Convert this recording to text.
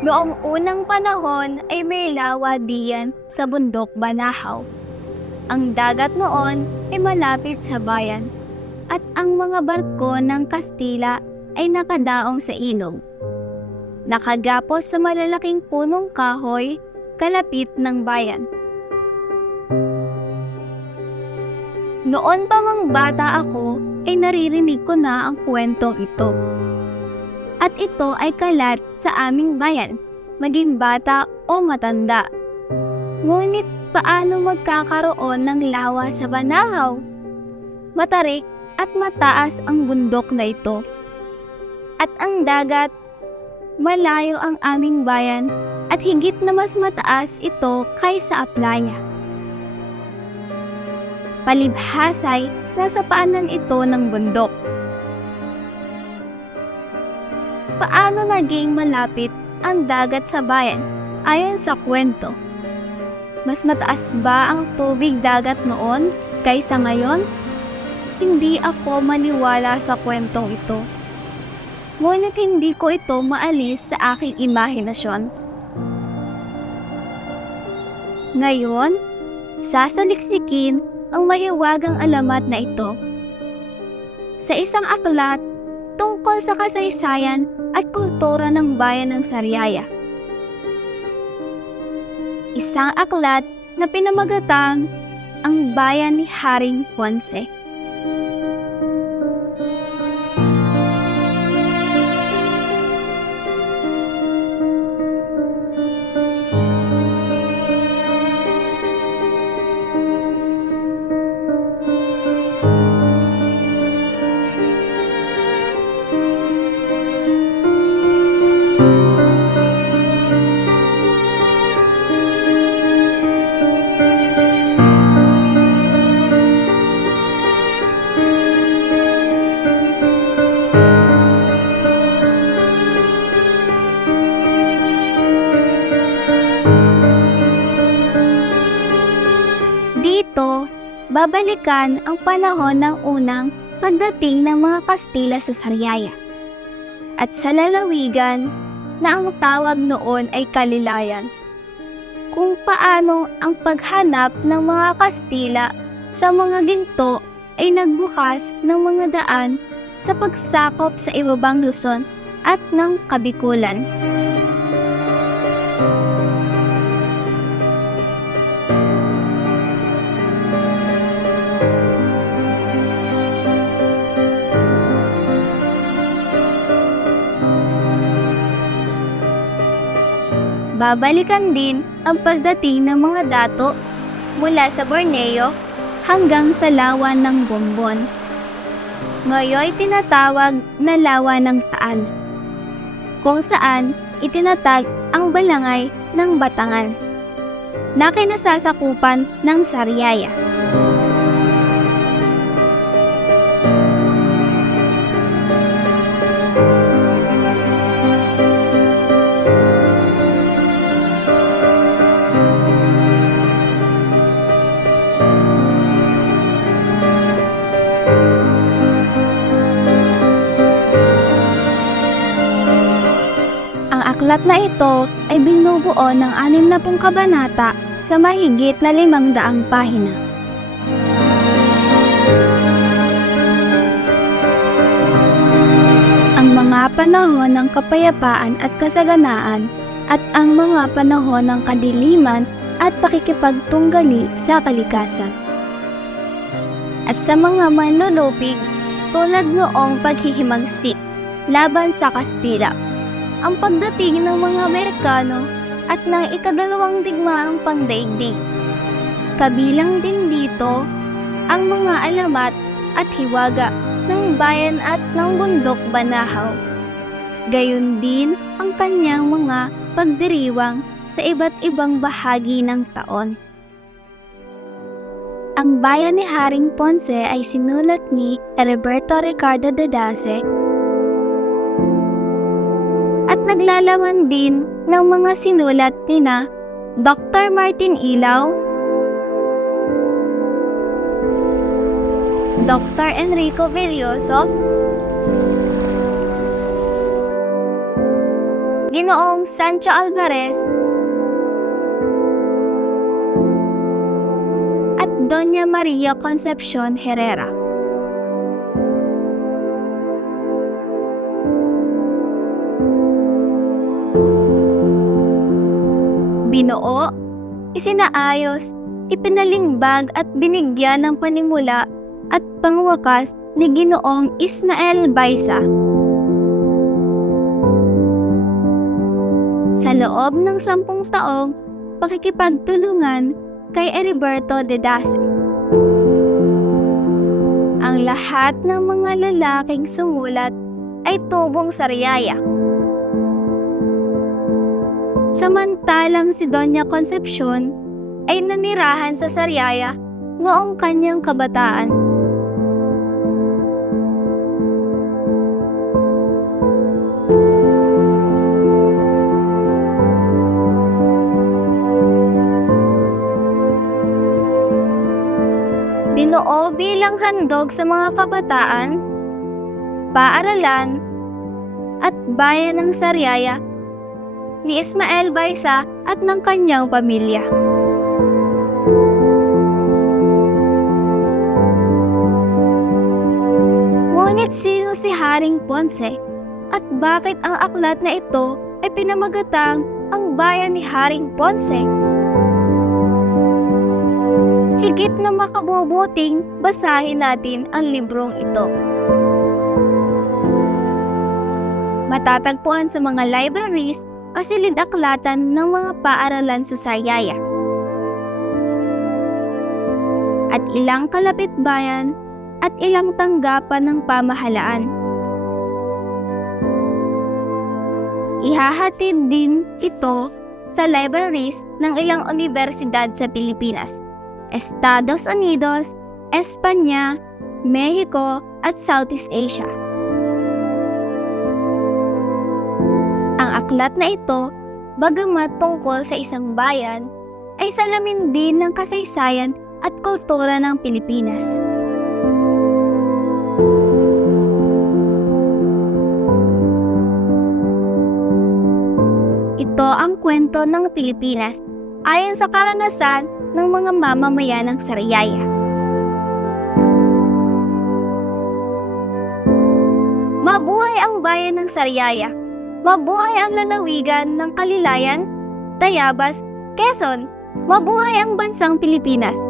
Noong unang panahon ay may lawa diyan sa bundok Banahaw. Ang dagat noon ay malapit sa bayan at ang mga barko ng Kastila ay nakadaong sa ilog. Nakagapos sa malalaking punong kahoy kalapit ng bayan. Noon pa mang bata ako ay naririnig ko na ang kwentong ito. At ito ay kalat sa aming bayan, maging bata o matanda. Ngunit paano magkakaroon ng lawa sa Banahaw? Matarik at mataas ang bundok na ito. At ang dagat, malayo ang aming bayan at higit na mas mataas ito kaysa playa. Palibhasay, nasa paanan ito ng bundok. Paano naging malapit ang dagat sa bayan ayon sa kwento? Mas mataas ba ang tubig dagat noon kaysa ngayon? Hindi ako maniwala sa kwentong ito. Ngunit hindi ko ito maalis sa aking imahinasyon. Ngayon, sasaliksikin ang mahiwagang alamat na ito. Sa isang aklat tungkol sa kasaysayan at kultura ng bayan ng Sariaya. Isang aklat na pinamagatang Ang Bayan ni Haring Ponce. Dito, babalikan ang panahon ng unang pagdating ng mga Kastila sa Sariaya. At sa lalawigan na ang tawag noon ay Kalilayan. Kung paano ang paghanap ng mga Kastila sa mga ginto ay nagbukas ng mga daan sa pagsakop sa ibabang Luzon at ng Kabikulan. Babalikan din ang pagdating ng mga dato mula sa Borneo hanggang sa lawa ng Bombon. Ngayon tinatawag na lawa ng Taal, kung saan itinatag ang balangay ng Batangan, na kinasasakupan ng Sariaya. Aklat na ito ay binubuo ng 60 kabanata sa mahigit na 500 pahina. Ang mga panahon ng kapayapaan at kasaganaan at ang mga panahon ng kadiliman at pakikipagtunggali sa kalikasan. At sa mga manlulupig tulad noong paghihimagsik laban sa Kastila, ang pagdating ng mga Amerikano at ng ikadalawang digmaang pangdaigdig. Kabilang din dito ang mga alamat at hiwaga ng bayan at ng bundok Banahaw. Gayon din ang kanyang mga pagdiriwang sa iba't ibang bahagi ng taon. Ang Bayan ni Haring Ponce ay sinulat ni Heriberto Ricardo de Dace at naglalaman din ng mga sinulat nina Dr. Martin Ilaw, Dr. Enrico Velloso, Ginoong Sancho Alvarez at Doña Maria Concepcion Herrera. Binuo, isinaayos, ipinalimbag at binigyan ng panimula at pangwakas ni Ginoong Ismael Baysa. Sa loob ng 10 taong pakikipagtulungan kay Heriberto de Dase, ang lahat ng mga lalaking sumulat ay tubong Sariaya. Samantalang si Doña Concepcion ay nanirahan sa Sariaya noong kanyang kabataan. Binuo bilang handog sa mga kabataan, paaralan, at bayan ng Sariaya ni Ismael Baysa at ng kanyang pamilya. Ngunit sino si Haring Ponce at bakit ang aklat na ito ay pinamagatang Ang Bayan ni Haring Ponce? Higit na makabubuting basahin natin ang librong ito. Matatagpuan sa mga libraries o silid-aklatan ng mga paaralan sa Sariaya at ilang kalapit bayan at ilang tanggapan ng pamahalaan. Ihahatid din ito sa libraries ng ilang unibersidad sa Pilipinas, Estados Unidos, Espanya, Mexico at Southeast Asia. Ang aklat na ito, bagamat tungkol sa isang bayan, ay salamin din ng kasaysayan at kultura ng Pilipinas. Ito ang kwento ng Pilipinas ayon sa karanasan ng mga mamamayan ng Sariaya. Mabuhay ang bayan ng Sariaya! Mabuhay ang lalawigan ng Kalilayan, Tayabas, Quezon! Mabuhay ang bansang Pilipinas!